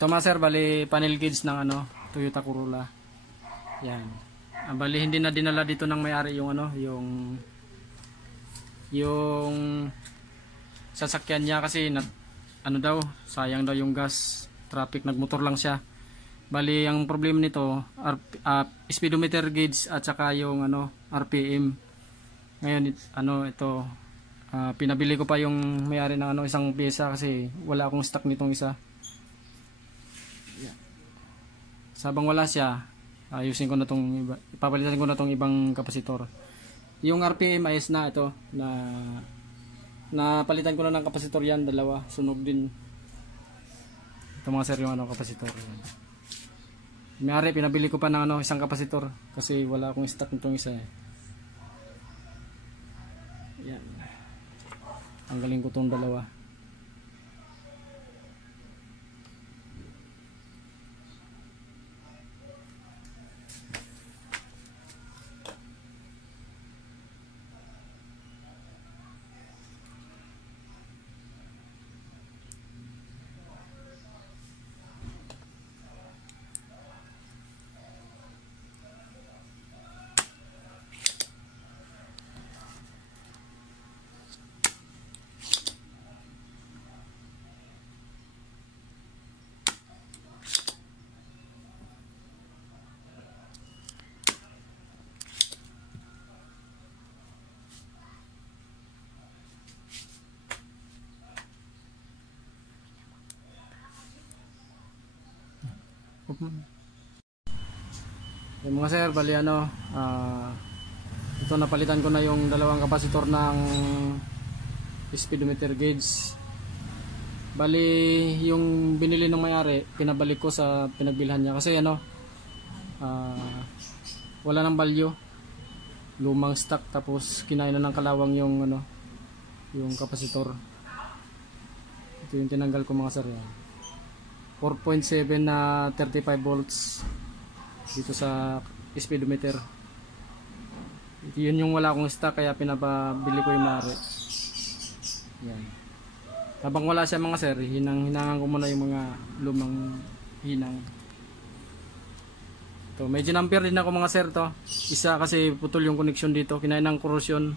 Ito mga sir, bali panel gauge ng ano, Toyota Corolla. Yan. Bali hindi na dinala dito ng may-ari yung ano, yung sasakyan niya kasi ano daw, sayang daw yung gas, traffic, nagmotor lang siya. Bali ang problema nito, speedometer gauge at saka yung ano, RPM. Ngayon ano ito, pinabili ko pa yung may-ari ng ano, isang pyesa kasi wala akong stock nitong isa. Sabang wala siya, ayusin ko na tong iba, ipapalitan ko na tong ibang kapasitor. Yung RPM ayos na ito, na palitan ko na ng kapasitor yan, dalawa, sunog din. Ito mga sir yung ano, kapasitor yan. May-ari, pinabili ko pa ng ano, isang kapasitor kasi wala akong stock nitong isa eh. Yan. Tanggalin ko tong dalawa. Yung mga sir, bali ano, ito napalitan ko na yung dalawang kapasitor ng speedometer gauge. Bali yung binili ng may-ari, pinabalik ko sa pinagbilhan niya kasi ano, wala nang value, lumang stock, tapos kinain na ng kalawang yung ano, yung kapasitor. Ito yung tinanggal ko mga sir, yan. 4.7 na 35 volts dito sa speedometer. Yun yung wala akong stock kaya pinabili ko yung mari. Yan. Habang wala siya mga sir, hinangan ko muna yung mga lumang hinang. To, medyo number din ako mga sir to. Isa kasi putol yung connection dito, kinain ng corrosion.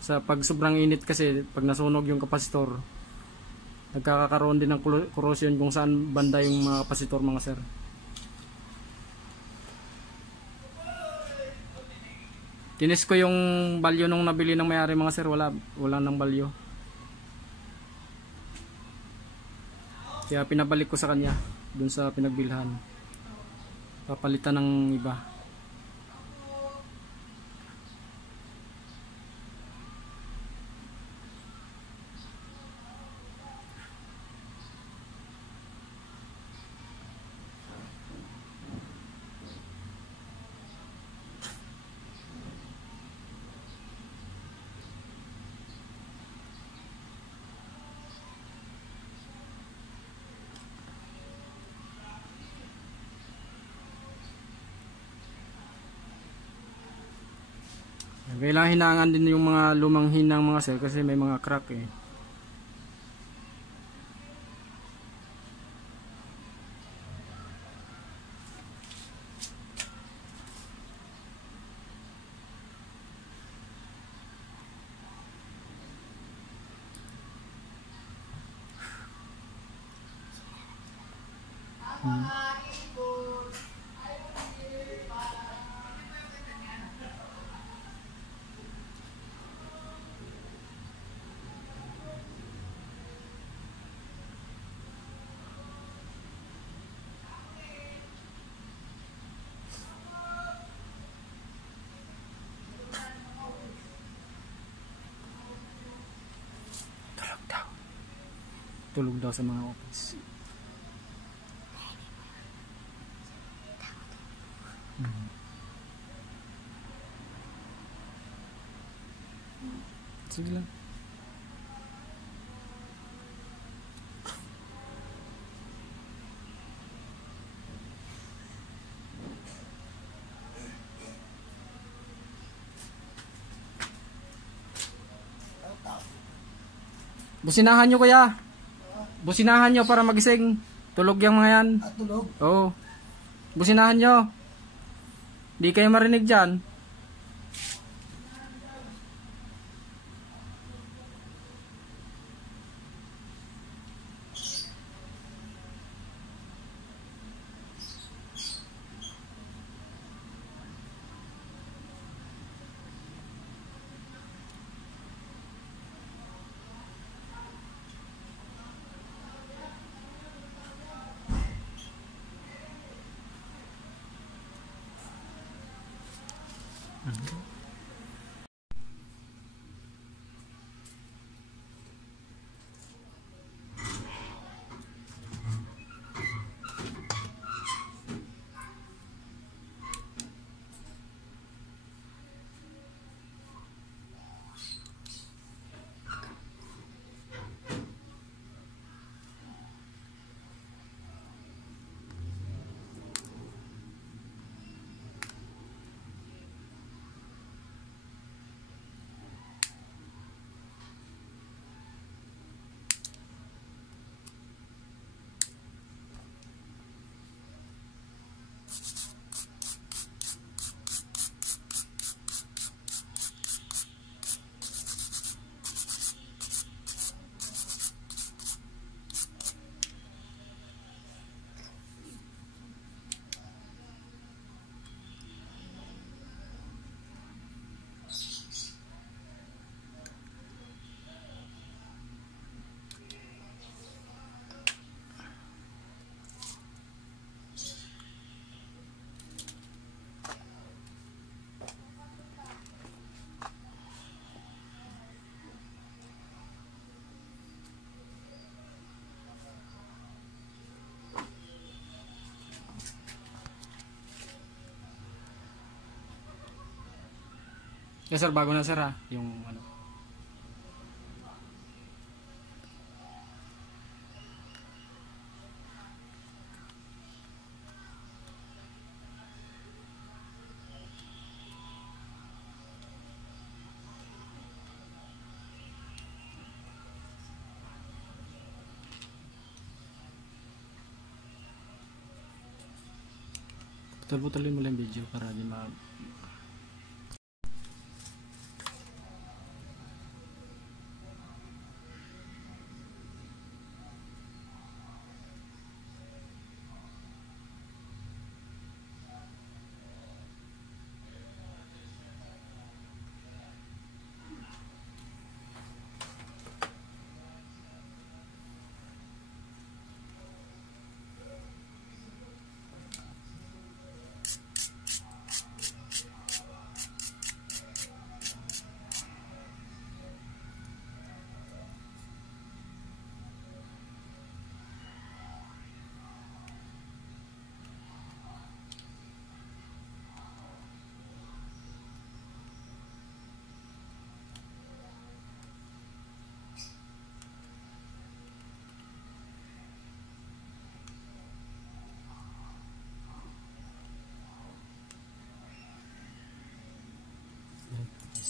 Sa pag sobrang init kasi pag nasunog yung kapasitor, nagkakaroon din ng corrosion kung saan banda yung mga kapasitor mga sir. Tinis ko yung value nung nabili ng may-ari mga sir, wala nang value. Kaya pinabalik ko sa kanya dun sa pinagbilhan. Papalitan ng iba. Kailangan hinangan din yung mga lumang hinang mga sir kasi may mga crack eh. Tulog daw sa mga office. Sige lang. Businahan nyo kuya. Businahan nyo para magising. Tulog yung mga yan. At tulog. Oo. Businahan nyo. Di kayo marinig dyan. Yes sir, bago na sir ha. Yung ano. Putol-putulin mo lang yung video para di mag...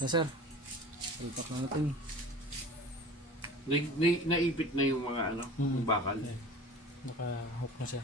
So sir, ipak na natin. Naipit na yung mga ano, yung bakal. Naka-hook na siya.